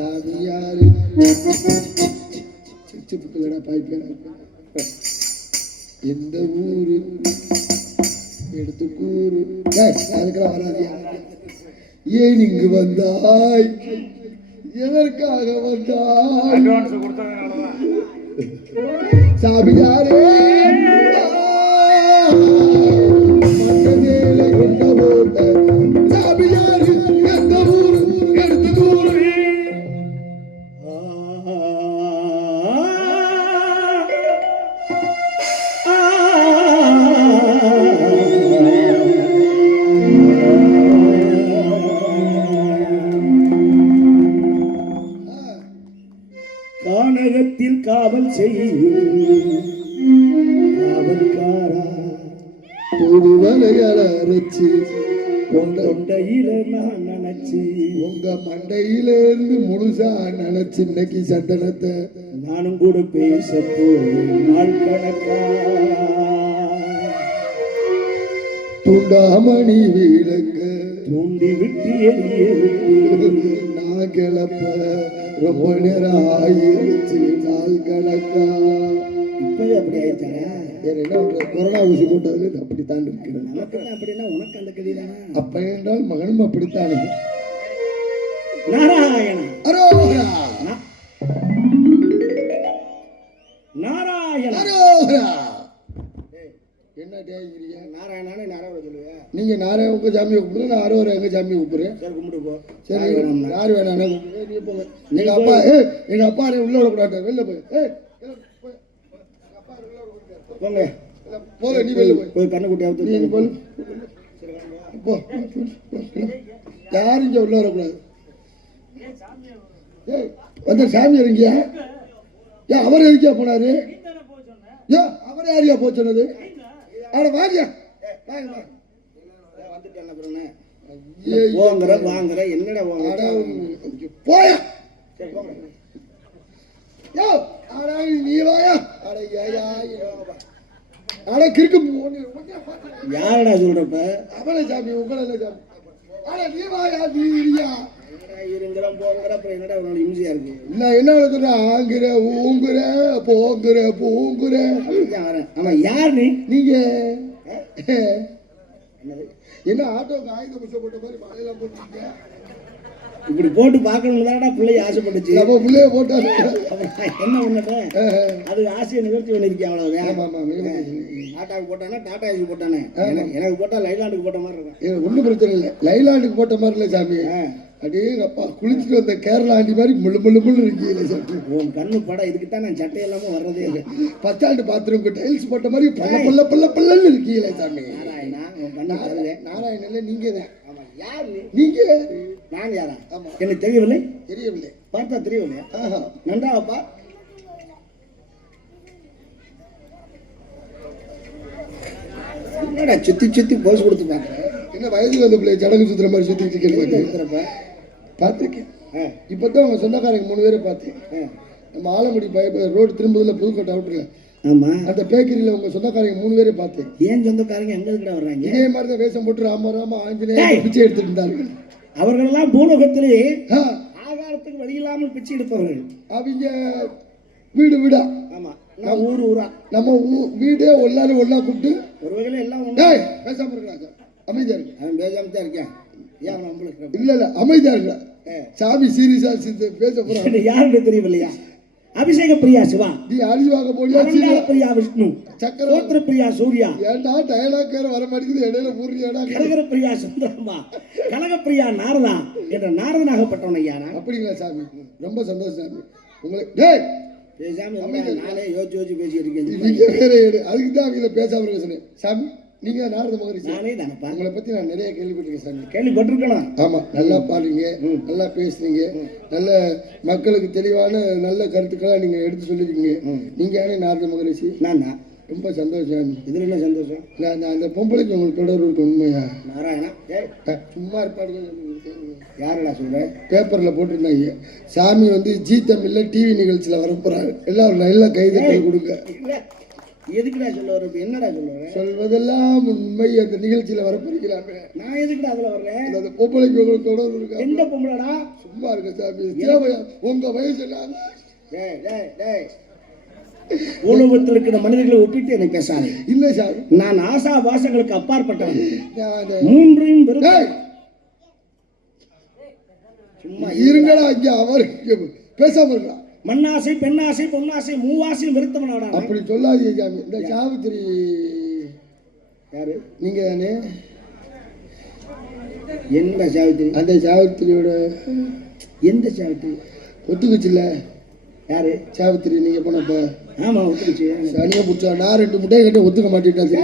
சாமியாரு சிப்புக்குள்ளடா பாய்ப்பேன். எந்த ஊரு எடுத்து கூறு அதுக்கெல்லாம் வராதியா? ஏன் இங்கு வந்தாய், எதற்காக வந்தாய்? சாமியாரே கொண்ட போட்ட சாமியாரு எந்த ஊரு எடுத்து கூறு. கானகத்தில் காவல் செய்யும் காவல்காரா, புதுவலைகளை அரைச்சு கொண்டையில நான் நினைச்சு, உங்க மண்டையிலேருந்து முழுசா நினைச்சு இன்னைக்கு சந்தனத்தை நானும் கூட பேச நாள் கணக்கா. துண்டாமணி வீழங்க தூண்டி விட்டு எரிய விட்டு நான் கிளப்ப ரொம்ப நேரம் ஆயிருச்சு, நாள் கணக்கா. இப்பவே அப்படி ஆயிடுச்சாரா? வேற என்ன பண்ற? கொரோனா ஊசி போட்டது அப்படித்தான் இருக்கிறது. நமக்கு அப்படின்னா உனக்கு அந்த கதி தானே. அப்ப என்றால் மகனும் அப்படித்தானே. நாராயணா அரோகரா, நாராயணா அரோகரா. என்ன டேங்கிறீங்க? நாராயணானே நாராயண சொல்லுவேன். நீங்க நாராயண உங்க சாமியை கூப்பிடுங்க, நான் அரோகரா எங்க சாமியை கூப்பிடுறேன். சரி கும்பிட்டு போ. சரி யார் வேணானே நீ போங்க. எங்க அப்பா எங்க அப்பா உள்ள விடக்கூடாது, வெளில போய் போங்க. போல நீ வெளில போய் போய் கண்ணு குட்டியாவது நீ போல போ. யாரும் இங்க உள்ள வரக்கூடாது. வந்து சாமி இறங்கியா? ஏன் அவர் எதுக்கியா போனாரு? ஏ அவர் யாரையா போக சொன்னது? அவட வாங்கியா போங்கிற வாங்குற என்னடா போயா நீ வாயா அட கிறுக்கு யாரடா சொல்றப்ப? அவளை சாமி உங்களை சாமி. அட நீ வாயா நீ இரியா இருங்கிறோம் போங்கிற அப்புறம் என்னடா உன்னோட இம்சியா இருக்கு. நான் என்ன சொல்றேன்? ஆங்குற ஊங்குற போங்குற பூங்குற வரேன். ஆமா யார் நீ? நீங்க என்ன ஆட்டோக்கு ஆயுத புஷ போட்ட மாதிரி மழையெல்லாம் போட்டீங்க? இப்படி போட்டு பாக்கணும் தானடா பிள்ளைய ஆசைப்பட்டுச்சு. நம்ம பிள்ளைய போட்டாரு என்ன பண்ணட்டேன்? அது ஆசையை நிகழ்ச்சி பண்ணிருக்கேன் அவ்வளவுதான். டாட்டாவுக்கு போட்டானே டாடா ஏசி போட்டானே, எனக்கு போட்டா லைலாண்டுக்கு போட்ட மாதிரி இருக்கும். ஒன்றும் பிரச்சனை இல்லை, லைலாண்டுக்கு போட்ட மாதிரி இல்லை சாமி. அப்படியே அப்பா குளிச்சுட்டு வந்த கேரளா ஆண்டி மாதிரி முள்ளு முள்ளு முள்ளு இருக்கீங்களே சாமி. உன் கண்ணு படம் இதுக்குத்தான் நான் சட்டை எல்லாமே வர்றதே இல்லை. பத்தாண்டு பாத்ரூம்க்கு டைல்ஸ் போட்ட மாதிரி பல்ல பல்ல பல்ல பல்லன்னு இருக்கீங்களே சாமி. நாராயணா உன் கண்ணு பாருங்க. நாராயணன் நீங்க தான். ஆமா யார் நீங்க? நான் யாரா? எனக்கு தெரியவில்லை. தெரியவில்லை பார்த்தா தெரியவில்லையா? நன்றாப்பா. என்னடா சுத்தி சுத்தி போஸ் கொடுத்து பாக்குறேன். என்ன வயதுல வந்த பிள்ளை சடங்கு சுத்துற மாதிரி சுத்தி கேள்வி பார்த்துருக்கேன். இப்பதான் உங்க சொந்தக்காரங்க 3 பேரை பார்த்தேன். நம்ம ஆலங்குடி ரோடு திரும்புதுல புதுக்கோட்டை அவுட்டுல. ஆமா அந்த பேக்கரியில உங்க சொந்தக்காரங்க 3 பேரை பார்த்தேன். ஏன் சொந்தக்காரங்க எங்க கிட்ட வர்றாங்க? இதே மாதிரிதான் வேஷம் போட்டு ராம ராம ஆஞ்சநேயர் பிச்சை எடுத்துட்டு இருந்தார்கள். அவர்களெல்லாம் பூலோகத்திலே ஆகாரத்துக்கு வழி இல்லாமல் பிச்சை எடுப்பவர்கள். அவங்க வீடு வீடா. ஆமா நான் ஊர் ஊரா. நம்ம வீடே எல்லாரும் ஒன்னா கூப்பிட்டு ஒரு வகையில எல்லாம் பேசாம இருக்கிறாங்க. அமைதியா இருக்கு. அவன் பேசாம தான் இருக்கேன். ஏன் நம்மளுக்கு இல்ல இல்ல அமைதியா இருக்க. சாமி சீரியஸா பேச போறாங்க. யாருன்னு தெரியவில்லையா? அபிஷேக பிரியா சிவா, நீ அரிசி வாங்க போலியா? பிரியா விஷ்ணு, சக்கர பிரியா சூர்யா. ஏன்டா டயலாக் வர மாட்டேங்குது, இடையில பூர்ணியாடா. கனகர பிரியா சுந்தரமா, கனக பிரியா நாரதா என்ற நாரதனாகப்பட்டவன் ஐயானா. அப்படிங்களா சாமி? ரொம்ப சந்தோஷம் சாமி. உங்களுக்கு டேய் பேசாம நானே யோசிச்சு பேசி இருக்கேன். நீங்க வேற அதுக்கு தான் அவங்கள பேசாம இருக்க சொன்னேன் சாமி. நீங்க நாரத மகரிஷி. நானே தானப்பா. உங்களை பத்தி நான் நிறைய கேள்விப்பட்டிருக்கேன் சாமி. கேள்விப்பட்டிருக்கலாம். ஆமா, நல்லா பாடுறீங்க, நல்லா பேசுறீங்க, நல்ல மக்களுக்கு தெளிவான நல்ல கருத்துக்களா நீங்க எடுத்து சொல்லிருக்கீங்க. நீங்க யாரே நாரத மகரிஷி? நான் ரொம்ப சந்தோஷம். இதுல என்ன சந்தோஷம்? அந்த பொம்பளைக்கு உங்களுக்கு தொடர்பு இருக்கு உண்மையா? நாராயணா சும்மா இருப்பாடுங்க. யாருடா சொல்ற? பேப்பர்ல போட்டிருந்தாங்க சாமி வந்து ஜி தமிழ்ல டிவி நிகழ்ச்சியில வரப்போறாரு, எல்லாரும் நல்லா கைது கொடுங்க. எதுக்குடா சொல்ல வர? இப்ப என்னடா சொல்ல வர? சொல்வதெல்லாம் உண்மை. அந்த நிகழ்ச்சியில வரப்போறீங்களாமே. நான் எதுக்குடா அதுல வர்றேன்? அந்த பொம்பளைக்கு உங்களுக்கு தொடர்பு இருக்கா? எந்த பொம்பளைடா? சும்மா இருக்க சாமி. தேவையா உங்க வயசு என்ன? டேய் டேய் டேய், உலகத்தில் இருக்கிற மனிதர்களை ஒப்பிட்டு என்னை பேசாதே. இல்ல சார், நான் ஆசா பாசங்களுக்கு அப்பாற்பட்டவன். நான் மூன்றையும் சும்மா இருங்கடா. இங்க அவர் பேசாம இருக்கா. மண்ணாசை, பெண்ணாசை, பொன்னாசை, மூவாசையும் வெறுத்தவனாடா. அப்படி சொல்லாதீங்க சாமி. இந்த சாவித்திரி யாரு? நீங்க தானே? என்ன சாவித்திரி? அந்த சாவித்திரியோட எந்த சாவித்திரி? ஒத்துக்குச்சுல்ல? யாரு சாவித்திரி? நீங்க போனப்ப ஆமா ஒத்துக்குச்சு. சனியை பிடிச்சா நான் 2 முட்டையை கட்டி ஒத்துக்க மாட்டேன்.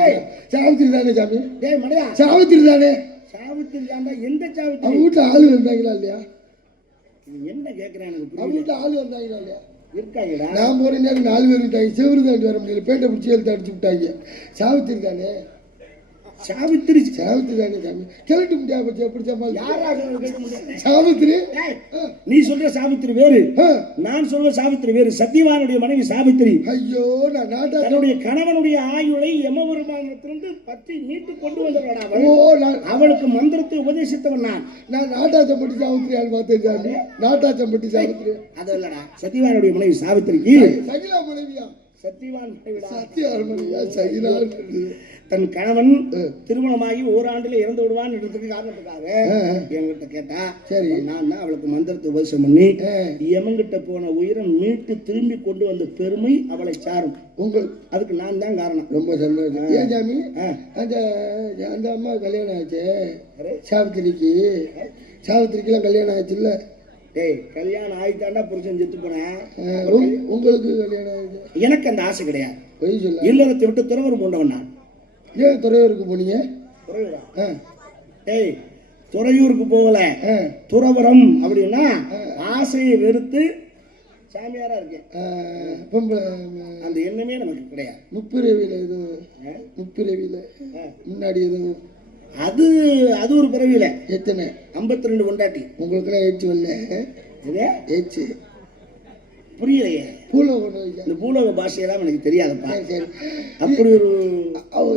சாவித்திரி தானே சாமி? டேய் மடையா, சாவித்திரி தானே? சாவித்திரி தாண்டா. எந்த சாவித்திரி? அவங்க வீட்டுல ஆளு வந்தாங்களா இல்லையா? என்ன கேக்குறேன் எனக்கு. அவங்க வீட்டுல ஆளு வந்தாங்களா இல்லையா? இருக்காங்கடா. நான் போற நேரம் 4 பேர் விட்டாங்க. செவரு தாண்டி வர முடியல. பேட்டை பிடிச்சி எழுத்து அடிச்சு விட்டாங்க. சாவித்திரி தானே? சாவித்திரி சாவித்திரி தானே சாமி? கிளட்டு முடியா பச்சு எப்படி சமாளி? யாரா கேட்க முடியாது? சாவித்திரி. நீ சொல்ற சாவித்திரி வேறு, நான் சொல்ற சாவித்திரி வேறு. சத்தியவானுடைய மனைவி சாவித்திரி. ஐயோ, நான் நாட்டா தன்னுடைய கணவனுடைய ஆயுளை யமபெருமானத்திலிருந்து பற்றி மீட்டு கொண்டு வந்தவன். ஓ, அவளுக்கு மந்திரத்தை உபதேசித்தவன் நான். நான் நாட்டாச்சம்பட்டி சாவித்திரியால் பார்த்தேன் சாமி. நாட்டாச்சம்பட்டி சாவித்திரி அது இல்லடா. சத்தியவானுடைய மனைவி சாவித்திரிக்கு சகிலா மனைவியா? சத்தியவான் சத்தியவான் மனைவியா? சகிலா தன் கணவன் திருமணமாகி ஓராண்டுல இறந்து விடுவான் காரணத்துக்காக என்கிட்ட கேட்டா, சரி நான் தான் அவளுக்கு மந்திரத்தை உபதேசம் பண்ணி எமங்கிட்ட போன உயிரை மீட்டு திரும்பி கொண்டு வந்த பெருமை அவளை சாரும். அதுக்கு நான் தான் காரணம். ரொம்ப சந்தோஷம். ஏன் சாமி? அந்த அம்மா கல்யாணம் ஆச்சு சாவித்திரிக்கு. சாவித்திரிக்கெல்லாம் கல்யாணம் ஆச்சு இல்ல? ஏய், கல்யாணம் ஆயிட்டாண்டா புருஷன் செத்து போனேன். உங்களுக்கு கல்யாணம் ஆயிடுச்சு? எனக்கு அந்த ஆசை கிடையாது. பொய் சொல்ல. இல்லறத்தை விட்டு துறவரம் போண்டவன் நான். ஏன் துறையூருக்கு போனீங்க? ஏய், துறையூருக்கு போகல. துறவரம் அப்படின்னா ஆசையை வெறுத்து சாமியாரா இருக்கேன். அந்த எண்ணமே நமக்கு கிடையாது. முப்பிரவியில எதுவும் முப்பிரவியில முன்னாடி எதுவும் அது அது ஒரு பிறவியில எத்தனை 52 கொண்டாட்டி உங்களுக்குலாம் ஏச்சு வரல. ஏச்சு புரியலையே. இந்த பூலோக பாஷையெல்லாம் எனக்கு தெரியாதப்பா. அப்படி ஒரு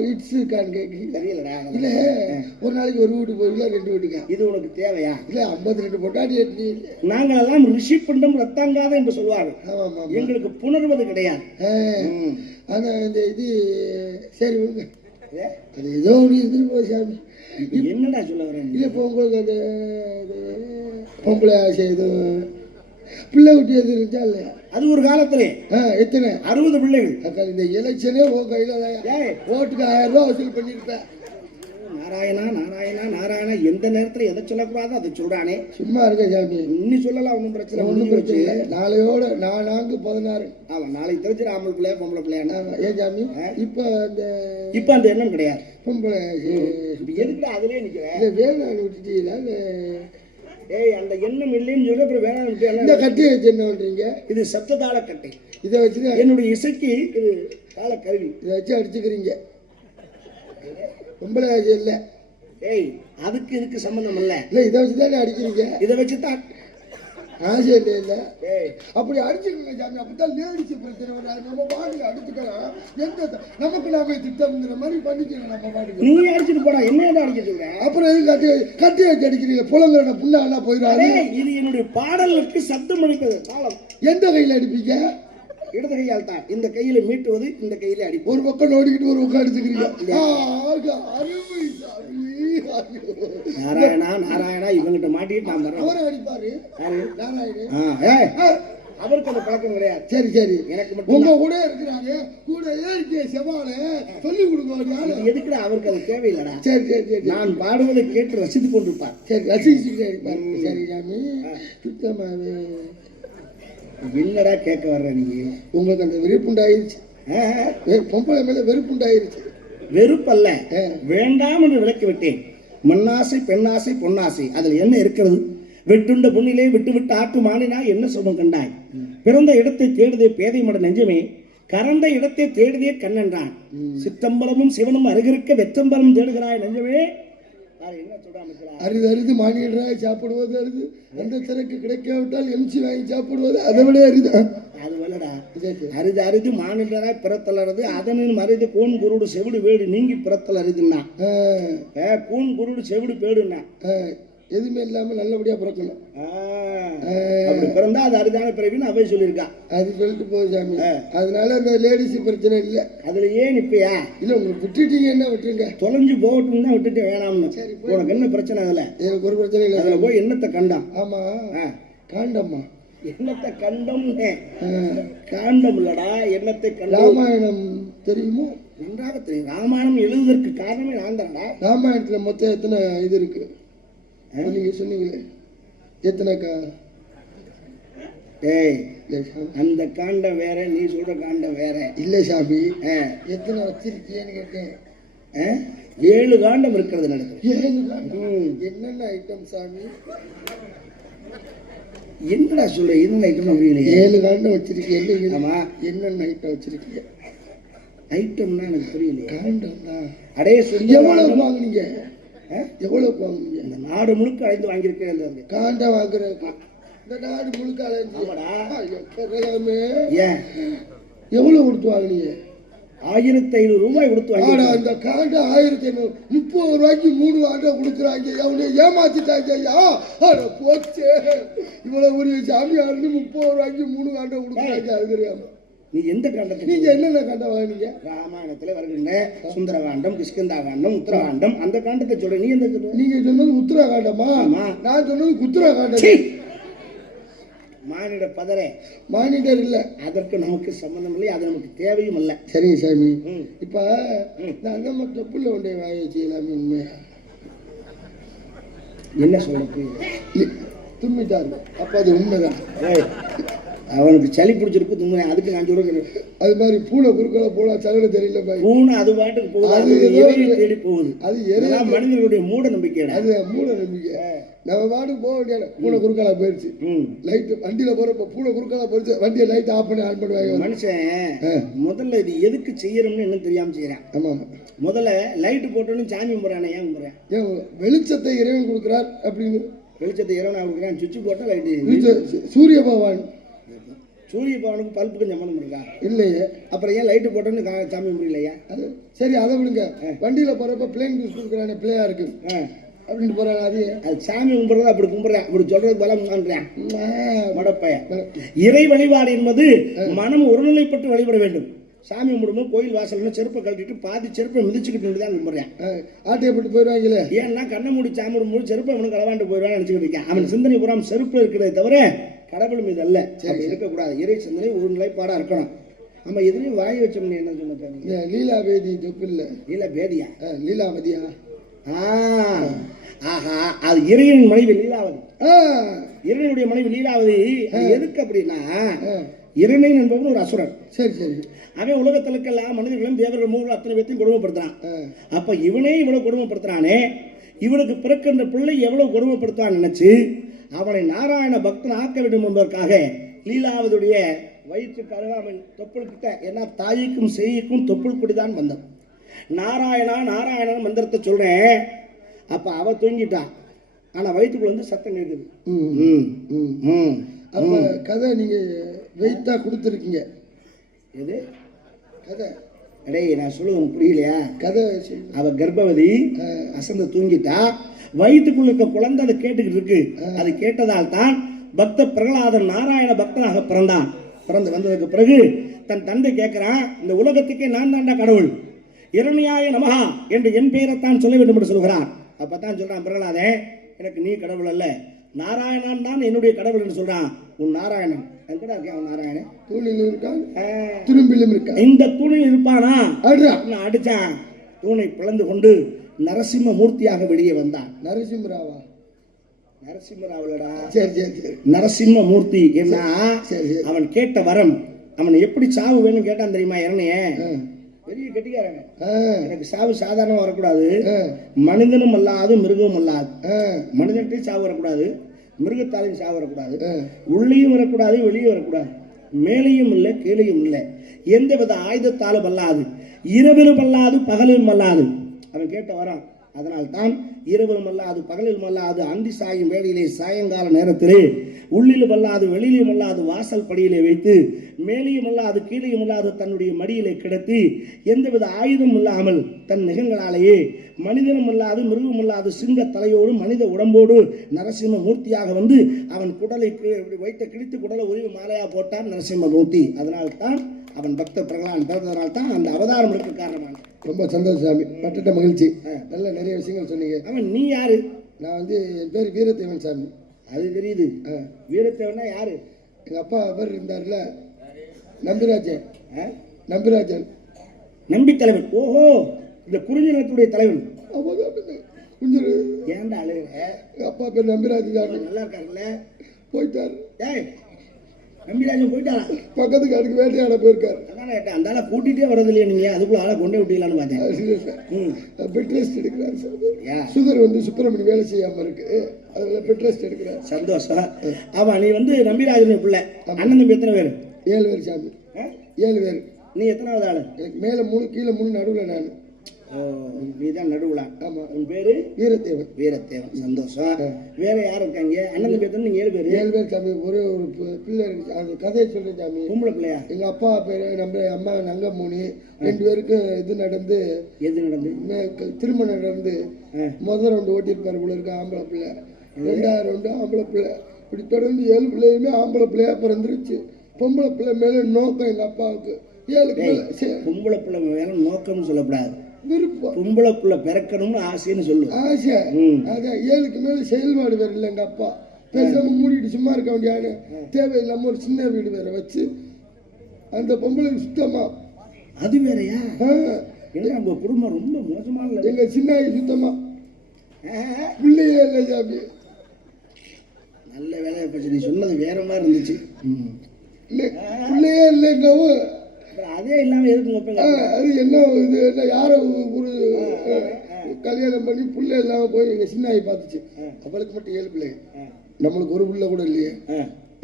இட்ஸ் இருக்கான்னு கேட்க தெரியலடா. இல்ல ஒரு நாளைக்கு ஒரு வீட்டுக்கு போய் 2 வீட்டுக்கா? இது உனக்கு தேவையா? இல்ல 52 பொட்டாட்டி. நாங்களெல்லாம் ரிஷி பிண்டம் ரத்தாங்காத என்று சொல்வார்கள். எங்களுக்கு புணர்வது கிடையாது. ஆனா இந்த இது சரி விடுங்க. அது ஏதோ ஒரு இது சாமி. என்னடா சொல்ல வரேன்? இல்ல இப்போ உங்களுக்கு அந்த பொம்பளை ஆசை எதுவும் பிள்ளை குட்டி எது இருந்துச்சா இல்லையா? அது ஒரு காலத்துல எத்தனை 60 பிள்ளைகள். இந்த எலெக்ஷனே உன் கையில ஓட்டுக்கு 1000 ரூபாய் வசூல் பண்ணிருப்பேன். நாராயணா நாராயணா நாராயணா, எந்த நேரத்துல எதை சொல்லக்கூடாது அதை சொல்றானே. சும்மா இருக்க சாமி. இன்னும் சொல்லலாம், ஒன்றும் பிரச்சனை. ஒன்றும் பிரச்சனை இல்லை. நாளையோட 4-16. ஆமா, நாளைக்கு தெரிஞ்சு ஆம்பளை பிள்ளையா பொம்பளை பிள்ளையா? ஏன் சாமி? இப்ப அந்த எண்ணம் கிடையாது. பொம்பளை எதுக்குடா அதுலயே நிக்கிறேன்? வேணாம் விட்டுட்டீங்களா? ஏய், அந்த எண்ணம் இல்லைன்னு சொல்லி அப்புறம் வேணாம். இந்த கட்டியை வச்சு என்ன பண்றீங்க? இது சப்ததாள கட்டை. இதை வச்சு என்னுடைய இசைக்கு இது தாள கருவி. இதை வச்சு அடிச்சுக்கிறீங்க. பொம்பளை ஆசை இல்லை. ஏய், அதுக்கு இதுக்கு சம்பந்தம் இல்லை. இல்லை, இதை வச்சு தானே அடிக்கிறீங்க. இதை வச்சு தான் ஆசை இல்லை. இல்லை, அப்படி அடிச்சுக்கோங்க சாமி. அப்படித்தான் லேடிஸ் பிரச்சனை வராது. நம்ம பாட்டுக்கு அடிச்சுக்கலாம். எந்த நமக்கு நாம திட்டம்ங்கிற மாதிரி பண்ணிக்கலாம். நம்ம பாட்டுக்கு நீ அடிச்சுட்டு போனா என்ன அடிக்க சொல்றேன்? அப்புறம் எதுக்கு கட்டி வச்சு அடிக்கிறீங்க? புலங்கிற புண்ணா எல்லாம் போயிடாது. இது என்னுடைய பாடலுக்கு சப்தம் அடிப்பது தாளம். எந்த கையில அடிப்பீங்க? இடது கையால் தான். இந்த கையில மீட்டுவது, இந்த கையில அடி. ஒரு பக்கம் ஓடிக்கிட்டு ஒரு பக்கம் அடிச்சுக்கிறீங்க. நாராயணா நாராயணா, இவங்கிட்ட மாட்டிட்டு நான் வரேன். அவரை அடிப்பாரு அவருக்கு அந்த பழக்கம் கிடையாது. சரி சரி, எனக்கு மட்டும் உங்க கூட இருக்கிறாங்க. கூட ஏறிய செவால சொல்லி கொடுக்க எதுக்குடா? அவருக்கு அது தேவையில்லடா. சரி சரி சரி, நான் பாடுவதை கேட்டு ரசித்து கொண்டிருப்பார். சரி, ரசிச்சுக்கிட்டே இருப்பார். சரி சாமி, சுத்தமாவே என்னடா கேட்க வர்ற நீ? உங்களுக்கு அந்த வெறுப்புண்டாயிருச்சு. பொம்பளை மேல வெறுப்புண்டாயிருச்சு. வெறுப்பல்ல, வேண்டாம் என்று விளக்கி விட்டேன். மண்ணாசை, பெண்ணாசை, பொன்னாசை, அதில் என்ன இருக்கிறது? வெட்டுண்ட பொண்ணிலே விட்டு விட்டு ஆட்டு மானினா என்ன சுகம் கண்டாய்? பிறந்த இடத்தை தேடுதே பேதை மட நெஞ்சமே, கறந்த இடத்தை தேடுதே கண்ணென்றான். சித்தம்பலமும் சிவனும் அருகிருக்க வெற்றம்பலம் தேடுகிறாய் நெஞ்சமே. அரிது அரிது மானியராய் சாப்பிடுவது அரிது. அந்த திறக்கு கிடைக்காவிட்டால் எம்சி வாங்கி சாப்பிடுவது அதை விட அரிது. அது வரடா, அரிது அரிது மாநிலராய் பிறத்தலறது அதனின் மறைந்து கூன் குருடு செவிடு வேடு நீங்கி பிறத்தல் அரிதுன்னா கூன் குருடு செவிடு பேடுன்னா எதுவுமே இல்லாம நல்லபடியா பிறக்கணும். அப்படி பிறந்தா அது அரிதான பிறவின்னு அவை சொல்லியிருக்கா. அது சொல்லிட்டு போகுது சாமி. அதனால அந்த லேடிஸ் பிரச்சனை இல்லை. அதுல ஏன் இப்பயா இல்ல உங்களுக்கு விட்டுட்டீங்க என்ன விட்டுருங்க தொலைஞ்சு போகட்டும் தான் விட்டுட்டு வேணாம்னு. உனக்கு என்ன பிரச்சனை? அதுல எனக்கு ஒரு பிரச்சனை இல்லை. அதுல போய் என்னத்தை கண்டான்? ஆமா காண்டம்மா என்னத்தை கண்டம்னு காண்டம் இல்லடா என்னத்தை கண்டம். ராமாயணம் தெரியுமோ? நன்றாக தெரியும். ராமாயணம் எழுதுவதற்கு காரணமே நான் தான்டா. ராமாயணத்துல மொத்தம் எத்தனை இது இருக்கு நீங்க சொன்னீங்களே எத்தனைக்கா? ஏய் அந்த காண்டம் வேற, நீ சொல்ற காண்டம் வேற. இல்ல சாமி எத்தனை வச்சிருக்கேன்னு கேட்டேன். 7 காண்டம் இருக்கிறது நடக்குது. 7 காண்டம் என்னென்ன ஐட்டம் சாமி? என்னடா சொல்ற? என்னென்ன ஐட்டம் அப்படின்னு 7 காண்டம் வச்சிருக்கீங்க. ஆமா என்னென்ன ஐட்டம் வச்சிருக்கீங்க? ஐட்டம்னா எனக்கு புரியல. காண்டம்னா அடே சொல்லி எவ்வளவு வாங்குனீங்க? எவ்வளவு வாங்குனீங்க? இந்த நாடு முழுக்க அழைந்து வாங்கியிருக்கேன். காண்டம் வாங்குறேன் இந்த நாடு முழுக்க அலைஞ்சு ஏன் எவ்வளவு கொடுத்து வாங்கினீங்க? 1500 ரூபாய் கொடுத்து வாங்க. அந்த காண்ட 1500 30 ரூபாய்க்கு 3 காண்டை கொடுக்குறாங்க. எவ்வளவு ஏமாத்திட்டாங்க ஐயா. போச்சு இவ்வளவு ஒரு சாமியார்னு 30 ரூபாய்க்கு 3 காண்டை கொடுக்குறாங்க. அது தெரியாம நீ எந்த காண்டத்தை? நீங்க என்னென்ன காண்டம் வாங்கினீங்க? ராமாயணத்துல வருகின்ற சுந்தர காண்டம், கிஷ்கிந்தா காண்டம், உத்தரகாண்டம், அந்த காண்டத்தை சொல்ற. நீ எந்த சொல்ற? நீங்க சொன்னது உத்தர காண்டமா? நான் சொன்னது குத்திர காண்டம். மானிட பதரே மானிடர் இல்ல. அதற்கு நமக்கு சம்பந்தம் இல்லை, அது நமக்கு தேவையும் இல்லை. சரிங்க சாமி. இப்ப நான் நம்ம தொப்புல ஒன்றை வாய வச்சுக்கலாமே. உண்மையா என்ன சொல்ல? தும்மிட்டாரு அப்ப அது உண்மைதான். அவனுக்கு சளி பிடிச்சிருக்கு தும்மை. அதுக்கு நான் சொல்றேன். அது மாதிரி பூனை குறுக்கள போல சகல தெரியல. பூனை அது பாட்டுக்கு போகுது. அது தேடி போகுது. அது எல்லாம் மனிதனுடைய மூட நம்பிக்கை. அது மூட நம்பிக்கை. நம்ம பாட்டுக்கு போக வேண்டிய பூனை குறுக்கால போயிடுச்சு. லைட் வண்டியில போறப்ப பூனை குறுக்கால போயிடுச்சு. வண்டியை லைட் ஆஃப் பண்ணி ஆன் பண்ணுவாங்க. மனுஷன் முதல்ல இது எதுக்கு செய்யறோம்னு என்ன தெரியாம செய்யறான். ஆமா முதல்ல லைட் போட்டோன்னு சாமி கும்பிட்றானே. ஏன் கும்பிட்றேன்? ஏன் வெளிச்சத்தை இறைவன் கொடுக்குறார் அப்படின்னு. வெளிச்சத்தை இறைவன் கொடுக்குறான். சுவிட்ச் போட்டா லைட். சூரிய பகவான். சூரிய பவனுக்கு பல்புக்கு சம்பந்தம் இருக்கா? இல்லையே. அப்புறம் ஏன் லைட்டு போட்டோன்னு சாமி முடியலையா? அது சரி, அதை விடுங்க. வண்டியில போறப்ப பிளேன் ஜூஸ் கொடுக்குறானே பிள்ளையா இருக்கு அப்படின்னு போறாங்க. அது சாமி கும்பிடுறது அப்படி கும்பிடுறேன். அப்படி சொல்றது பலம் காண்றேன் மடப்பைய. இறை வழிபாடு என்பது மனம் ஒருநிலைப்பட்டு வழிபட வேண்டும். சாமி கும்பிடும்போது கோயில் வாசல்ல செருப்பை கழட்டிட்டு பாதி செருப்பை மிதிச்சுக்கிட்டு தான் கும்பிடுறேன். ஆட்டையப்பட்டு போயிடுவாங்களே. ஏன்னா கண்ணை மூடி சாமி கும்பிடும்போது செருப்பை அவனுக்கு களவாண்டு போயிடுவான்னு நினைச்சுக்கிட்டு இருக்கேன். அவன் சிந்தனை புறம் செருப்பு இருக்கிறத தவிர கடவுள் மீது அல்ல. இருக்கக்கூடாது. இறை சிந்தனை ஒரு நிலைப்பாடா இருக்கணும். நம்ம எதுலையும் வாங்கி வச்சோம்னு என்ன சொன்ன? லீலாவேதி தொப்பு இல்ல. லீலா பேதியா? லீலாவதியா? ஆஹா, அது இறைவனின் மனைவி லீலாவதி. இறைவனுடைய மனைவி லீலாவதி. எதுக்கு அப்படின்னா இறைவன் என்பவன் ஒரு அசுரன். சரி சரி. அவன் உலகத்திற்கெல்லாம் மனிதர்களும் தேவர்கள் மூன்று அத்தனை பேர்த்தையும் கொடுமைப்படுத்துறான். அப்ப இவனே இவ்வளவு கொடுமைப்படுத்துறானே, இவனுக்கு பிறக்கின்ற பிள்ளை எவ்வளவு கொடுமைப்படுத்துவான்னு நினைச்சு அவனை நாராயண பக்தன் ஆக்க வேண்டும் என்பதற்காக லீலாவதுடைய வயிற்றுக்கு அருகாமல் தொப்புள் கிட்ட, ஏன்னா தாய்க்கும் சேய்க்கும் தொப்புள் குடிதான் வந்தோம். நாராயணா நாராயணன் மந்திரத்தை சொல்றேன். அப்ப அவ தூங்கிட்டான். ஆனா வயிற்றுக்குள்ள வந்து சத்தம் கேட்குது. அப்ப கதை நீங்க வெயிட்டா கொடுத்துருக்கீங்க. எது கதை? அடே நான் சொல்லுவேன் புரியலையா? கதை அவ கர்ப்பவதி அசந்து தூங்கிட்டா. வயிற்றுக்குள்ள இருக்க குழந்தை அதை கேட்டுக்கிட்டு இருக்கு. அது கேட்டதால் தான் பக்த பிரகலாதன் நாராயண பக்தனாக பிறந்தான். பிறந்து வந்ததுக்கு பிறகு தன் தந்தை கேட்கிறான், இந்த உலகத்துக்கே நான் தாண்டா கடவுள், இரணியாய நமகா என்று என் பெயரைத்தான் சொல்ல வேண்டும் என்று சொல்கிறான். அப்பதான் சொல்றான் பிரகலாதன், எனக்கு நீ கடவுள் அல்ல, நாராயணன் தான் என்னுடைய கடவுள் என்று சொல்றான். உன் நாராயணன் எங்கடா இருக்கான்? அவன் நாராயணன் தூணில் இருக்கான், திரும்பிலும் இருக்கான். இந்த தூணில் இருப்பானா? அடிச்சான். தூணை பிளந்து கொண்டு நரசிம்ம மூர்த்தியாக வெளியே வந்தான். நரசிம்மராவா? நரசிம்மராவலடா. சரி சரி. நரசிம்ம மூர்த்தி. ஏன்னா அவன் கேட்ட வரம், அவன் எப்படி சாவு வேணும் கேட்டான் தெரியுமா? இரணைய பெரிய கெட்டிக்காரங்க. எனக்கு சாவு சாதாரணமா வரக்கூடாது, மனிதனும் அல்லாது மிருகமும் அல்லாது. மனிதன்கிட்டையும் சாவு வரக்கூடாது, மிருகத்தாலையும் சாவு வரக்கூடாது, உள்ளேயும் வரக்கூடாது வெளியே வரக்கூடாது, மேலையும் இல்லை கீழையும் இல்லை, எந்த வித ஆயுதத்தாலும் அல்லாது, இரவிலும் அல்லாது பகலிலும் அல்லாது. அவன் கேட்ட வரான். அதனால்தான் இரவிலும் அல்லாது பகலிலும் அல்லாது அந்தி சாயும் வேளையிலே சாயங்கால நேரத்திலே உள்ளிலும் அல்லாது வெளியிலும் அல்லாது வாசல் படியிலே வைத்து மேலேயும் அல்லாது கீழையும் அல்லாது தன்னுடைய மடியிலே கிடத்தி எந்தவித ஆயுதம் இல்லாமல் தன் நிகங்களாலேயே மனிதனும் அல்லாது மிருகம் அல்லாது சிங்க தலையோடு மனித உடம்போடு நரசிம்ம மூர்த்தியாக வந்து அவன் குடலை வைத்த கிழித்து குடலை உருவி மாலையா போட்டான் நரசிம்ம மூர்த்தி. அதனால்தான் அவன் பக்த பிரகலான் பிறந்ததனால்தான் அந்த அவதாரம் இருக்க காரணமான. ரொம்ப சந்தோஷம் சாமி, பட்டுட்ட மகிழ்ச்சி. நல்ல நிறைய விஷயங்கள் சொன்னீங்க. அவன் நீ யாரு? நான் வந்து என் பேர் வீரத்தேவன் சாமி. அது தெரியுது. வீரத்தேவனா யாரு? எங்கள் அப்பா பேர் இருந்தார்ல, நம்பிராஜன். நம்பிராஜன் நம்பி தலைவன். ஓஹோ, இந்த குறிஞ்சினத்துடைய தலைவன். கொஞ்சம் ஏன்டா அழுகிற? எங்கள் அப்பா பேர் நம்பிராஜன் சாமி. நல்லா இருக்காருல்ல? போயிட்டார். ஏய், நம்பிராஜன் போயிட்டாரா? பக்கத்துக்கு அடுக்கு வேட்டையாட போயிருக்காரு. அதான் கேட்டேன், அந்த ஆளை கூட்டிகிட்டே வரது இல்லையா நீங்கள்? அதுக்குள்ள ஆளை கொண்டே விட்டீங்களான்னு பார்த்தேன். பெட் ரெஸ்ட் எடுக்கிறாரு சார். சுகர் வந்து சுப்பிரமணி வேலை செய்யாமல் இருக்கு, அதில் பெட் ரெஸ்ட் எடுக்கிறார். சந்தோஷம். ஆமாம், நீ வந்து நம்பிராஜன் பிள்ளை. அண்ணன் தம்பி எத்தனை பேர்? 7 பேர் சாமி. 7 பேர். நீ எத்தனாவது ஆளு? எனக்கு மேலே 3 கீழே 3 நடுவில் நான். நீ தான் நடுவுல. ஆமாம். உன் பேரு? வீரத்தேவன். வீரத்தேவன். சந்தோஷம். வேற யார் இருக்காங்க? அண்ணன் தம்பி எத்தனை? நீங்கள் 7 பேர். 7 பேர் சாமி. ஒரே ஒரு பிள்ளை இருக்கு. அந்த கதையை சொல்றேன் சாமி. பொம்பளை பிள்ளையா? எங்கள் அப்பா பேர் நம்ம அம்மா நங்கமூனி. 2 பேருக்கும் இது நடந்து. எது நடந்து? திருமணம் நடந்து முதல் ரவுண்டு ஓட்டியிருப்பாரு போல இருக்கு. ஆம்பளை பிள்ளை. 2வது ரவுண்டு ஆம்பளை பிள்ளை. இப்படி தொடர்ந்து 7 பிள்ளையுமே ஆம்பளை பிள்ளையா பிறந்துருச்சு. பொம்பளை பிள்ளை மேலே நோக்கம் எங்கள் அப்பாவுக்கு. 7 பிள்ளை. பொம்பளை பிள்ளை மேலே நோக்கம்னு சொல்லக்கூடாது, விருப்பம். பொம்பளை பிள்ளை பிறக்கணும்னு ஆசைன்னு சொல்லு. ஆசை. அதான் 7க்கு மேலே செயல்பாடு வேறு இல்லை. எங்கள் அப்பா பேசாம மூடிட்டு சும்மா இருக்க வேண்டியான்னு தேவையில்லாமல் ஒரு சின்ன வீடு வேற வச்சு அந்த பொம்பளை சுத்தமா. அது வேறையா? உங்க குடும்பம் ரொம்ப மோசமான. எங்க சின்ன சுத்தமா பிள்ளையே இல்லை சாமி. நல்ல வேலையை பற்றி நீ சொன்னது வேற மாதிரி இருந்துச்சு. பிள்ளையே இல்லைங்கவும் அதே இல்லாம இருக்குங்க. அது என்ன இது என்ன யாரோ ஒரு கல்யாணம் பண்ணி பிள்ளை இல்லாம போய் எங்க சின்ன ஆகி பார்த்துச்சு. அவளுக்கு மட்டும் 7 பிள்ளை, நம்மளுக்கு ஒரு பிள்ளை கூட இல்லையே.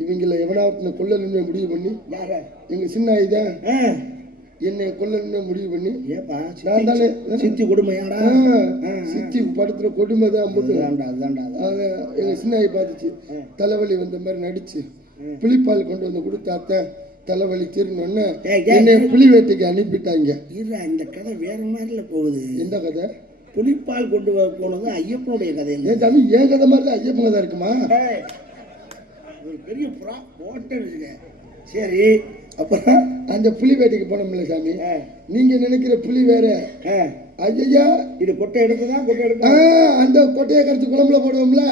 இவங்கள எவனாவத்தின கொல்லணும்னு முடிவு பண்ணி எங்க சின்ன ஆகி தான் என்னை கொல்லணும்னு முடிவு பண்ணி. நான் தானே சித்தி கொடுமையாடா? சித்தி படுத்துற கொடுமை தான். எங்க சின்ன ஆகி பார்த்துச்சு. தலைவலி வந்த மாதிரி நடிச்சு புளிப்பால் கொண்டு வந்து கொடுத்தாத்த தலைவலி தீர்னோன்னு என்னை புலி வேட்டைக்கு அனுப்பிட்டாங்க. இந்த கதை வேற மாதிரில போகுது. எந்த கதை? புலிப்பால் கொண்டு போனது ஐயப்பனுடைய கதை. ஏன் தம்பி, ஏன் கதை மாதிரி தான் ஐயப்பன் கதை இருக்குமா? ஒரு பெரிய போட்டே வச்சுக்க. சரி, அப்புறம் அந்த புலி வேட்டைக்கு போனோம்ல சாமி, நீங்க நினைக்கிற புலி வேற. ஐயா, இது கொட்டை எடுத்துதான் கொட்டை எடுக்க அந்த கொட்டையை கரைச்சு குழம்புல போடுவோம்ல,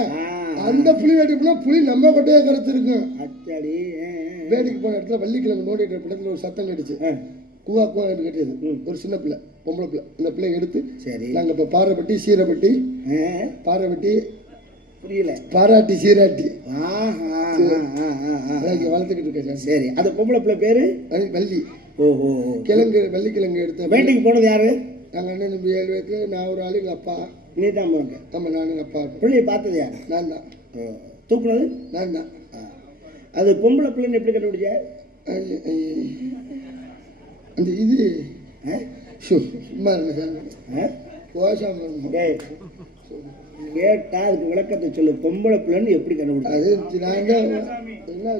அந்த புலி வேட்டைக்கு போனா புலி நம்ம கொட்டையை கரைச்சு இருக்கும். அச்சாடி. வேட்டைக்கு போன இடத்துல வள்ளிக்கிழங்கு நோண்டிட்டு இடத்துல ஒரு சத்தம் கடிச்சு குவா குவா கட்டியது. ஒரு சின்ன பிள்ளை, பொம்பளை பிள்ளை. இந்த பிள்ளைய எடுத்து நாங்கள் இப்போ பாறைப்பட்டி சீரைப்பட்டி பாறைப்பட்டி புரியல பாராட்டி சீராட்டி வளர்த்துக்கிட்டு இருக்கேன். சரி, அது பொம்பளை பிள்ளை பேரு வள்ளி. ஓஹோ. கிழங்கு வள்ளிக்கிழங்கு எடுத்த. வேட்டைக்கு போனது யாரு? நாங்கள் அண்ணன் தம்பி 7 பேருக்கு. நான் ஒரு ஆளு, எங்கள் அப்பா. நீ தான் போங்க? ஆமாம், நான் எங்கள் அப்பா. பிள்ளையை பார்த்தது யார்? நான் தான். தூக்குனது நான் தான். அது பொம்பளை பிள்ளைன்னு எப்படி கண்டுபிடிச்ச? அந்த இது சும்மா கேட்டா அதுக்கு விளக்கத்தை சொல்லு. பொம்பளை பிள்ளைன்னு எப்படி கண்டுபிடிச்ச? அது நான் தான் என்ன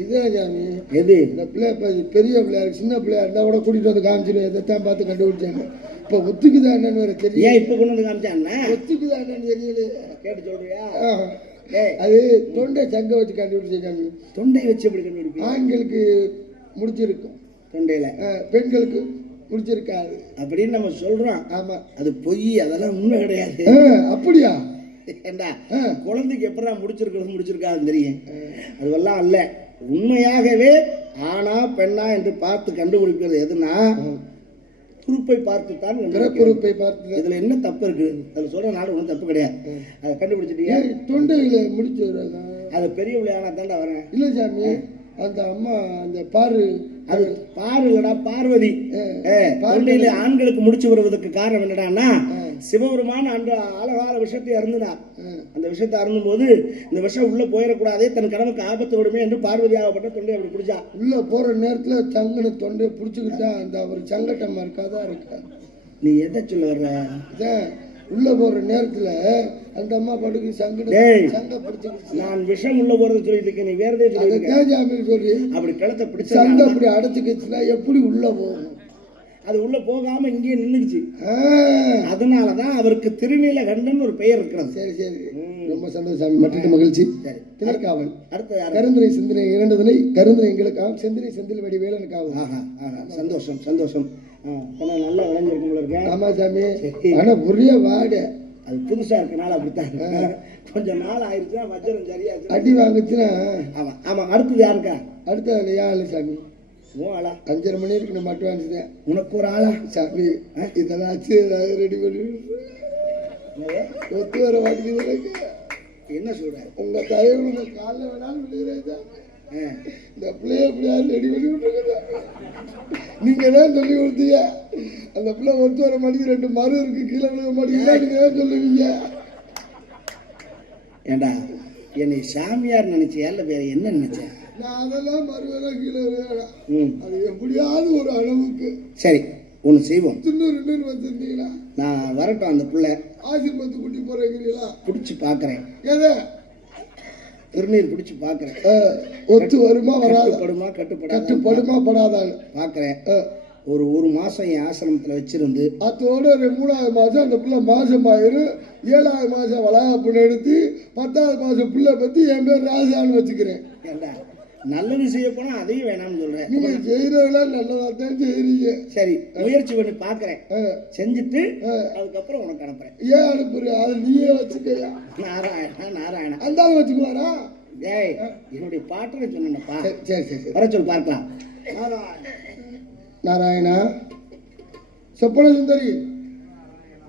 இதே சாமி. எது? இந்த பிள்ளை பெரிய பிள்ளையா இருக்கு. சின்ன பிள்ளையா இருந்தா கூட கூட்டிட்டு வந்து காமிச்சிடும். எதைத்தான் பார்த்து கண்டுபிடிச்சாங்க. இப்போ ஒத்துக்குதா என்னன்னு வேற தெரியும். ஏன் இப்போ கொண்டு வந்து காமிச்சான்னா? ஒத்துக்குதா என்னன்னு தெரியல. கேட்டு சொல்றியா? அது தொண்டை சங்க வச்சு கண்டுபிடிச்சாங்க. தொண்டை வச்சு எப்படி கண்டுபிடிப்பீங்க? ஆண்களுக்கு முடிச்சிருக்கும் தொண்டையில, பெண்களுக்கு முடிச்சிருக்காது அப்படின்னு நம்ம சொல்றோம். ஆமா, அது பொய், அதெல்லாம் உண்மை கிடையாது. அப்படியா? ஏண்டா குழந்தைக்கு எப்படா முடிச்சிருக்காதுன்னு தெரியும். அதுவெல்லாம் அல்ல. உண்மையாகவே ஆனா பெண்ணா என்று பார்த்து கண்டுபிடிக்கிறது எதுனா துருப்பை பார்த்துத்தான். பிறப்புறுப்பை பார்த்து. இதுல என்ன தப்பு இருக்கு? அதுல சொல்ற நாடு ஒன்றும் தப்பு கிடையாது. அதை கண்டுபிடிச்சிட்டீங்க. தொண்டையில முடிச்சு அது பெரிய பிள்ளையானா தாண்டா வரேன். இல்ல சாமி, அந்த அம்மா அந்த பாரு, அது பாரு இல்லடா பார்வதி. தொண்டையில ஆண்களுக்கு முடிச்சு வருவதற்கு காரணம் என்னடான்னா, சிவபெருமான் அன்று அழகால விஷத்தை அருந்தினார். அந்த விஷத்தை அருந்தும் போது இந்த விஷம் உள்ள போயிடக்கூடாதே, தன் கணவனுக்கு ஆபத்து விடுமே என்று பார்வதி ஆகப்பட்ட தொண்டை அப்படி பிடிச்சா. உள்ள போற நேரத்துல தங்கன தொண்டையை பிடிச்சுக்கிட்டா அந்த ஒரு சங்கட்டமா இருக்காதா இருக்கா? நீ எதை சொல்ல வர்ற? இதான் உள்ள போற நேரத்துல அந்த அம்மா படுக்கு டேய், சங்க பிடிச்சிருச்சு. நான் விஷம் உள்ள போறது சொல்லிட்டு இருக்கேன், நீ வேறதே சொல்லிட்டு அதான் சாமி சொல்லி அப்படி கழுத்தை சங்க பிடிச்ச அப்படி அடைச்சுக்கிச்சுன்னா எப்படி உள்ள போகும்? அது உள்ள போகாம இங்கேயே நின்னுக்குச்சு. அதனாலதான் அவருக்கு திருநீலகண்டன் ஒரு பெயர் இருக்கிறது. சரி சரி, ரொம்ப சந்தோஷம், மற்ற மகிழ்ச்சி. சரி, திணைக்காவல் அடுத்து யாரு? கருந்தனை சிந்தனை இரண்டு திணை கருந்தனை எங்களுக்காக செந்தினை செந்தில் வடி வேலனுக்காகும். ஆஹா ஆஹா, சந்தோஷம் சந்தோஷம். நல்லா விளைஞ்சிருக்கும் போல இருக்கேன். ஆமா சாமி, ஆனா ஒரே வாடு. அது புதுசா இருக்கனால அப்படித்தான். கொஞ்சம் நாள் ஆயிடுச்சுன்னா வஜ்ரம் சரியா அடி வாங்குச்சுன்னா. ஆமா ஆமா. அடுத்தது யாருக்கா? அடுத்த யாரு சாமி? உன் ஆளா? 5:30 மணி இருக்கு, நம்ம மட்டும் வாங்கிச்சேன். உனக்கு ஒரு ஆளா? சாமி இதெல்லாம் ஆச்சு, ரெடி பண்ணி ஒத்து வர மாட்டேங்குது. என்ன சொல்ற? உங்க தயவு உங்க காலைல வேணாலும் விழுகிறேன் சாமி. இந்த பிள்ளைய எப்படியாவது ரெடி பண்ணி விட்டுருங்க. நீங்க தான் சொல்லி கொடுத்தீங்க அந்த பிள்ளை ஒத்து வர மாட்டேங்குது, 2 மறு இருக்கு கீழே விழுக மாட்டேங்குதா, நீங்க தான் சொல்லுவீங்க. ஏண்டா என்னை சாமியார் நினைச்சியா இல்ல வேற என்ன நினைச்சேன்? நான் அதெல்லாம் மறுவேதான் கீழே விழுகிறேன். அது எப்படியாவது ஒரு அளவுக்கு. சரி, ஒன்று செய்வோம். 2 வச்சிருந்தீங்களா? நான் வரட்டும், அந்த பிள்ளை ஆசீர்வாதத்து குட்டி போறீங்களா? பிடிச்சி பார்க்குறேன். எதை திருநீர் பிடிச்சி பார்க்குறேன். ஒத்து வருமா வராது? கட்டுப்படுமா கட்டுப்படாது? கட்டுப்படுமா படாதான்னு பார்க்குறேன். ஒரு மாதம் என் ஆசிரமத்தில் வச்சிருந்து அதோட 3வது மாதம் அந்த பிள்ளை மாதம் ஆயிரும். 7வது மாதம் வளகாப்புன்னு எடுத்து 10வது மாதம் பிள்ளை பற்றி என் பேர் ராஜான்னு வச்சுக்கிறேன். ஏண்டா நல்லது செய்ய போனா அதையும் வேணாம்னு சொல்றேன். நீங்க செய்யறதெல்லாம் நல்லதா தான் செய்யறீங்க. சரி, முயற்சி பண்ணி பார்க்குறேன். செஞ்சுட்டு அதுக்கப்புறம் உனக்கு அனுப்புறேன். ஏன் அனுப்புற? அது நீயே வச்சுக்கையா? நாராயணா நாராயணா அந்த ஆள் வச்சுக்குவாரா? ஏய், என்னுடைய பாட்டனை சொன்னேன்ப்பா. சரி சரி சரி, வர சொல் பார்க்கலாம். நாராயணா சொப்பன சுந்தரி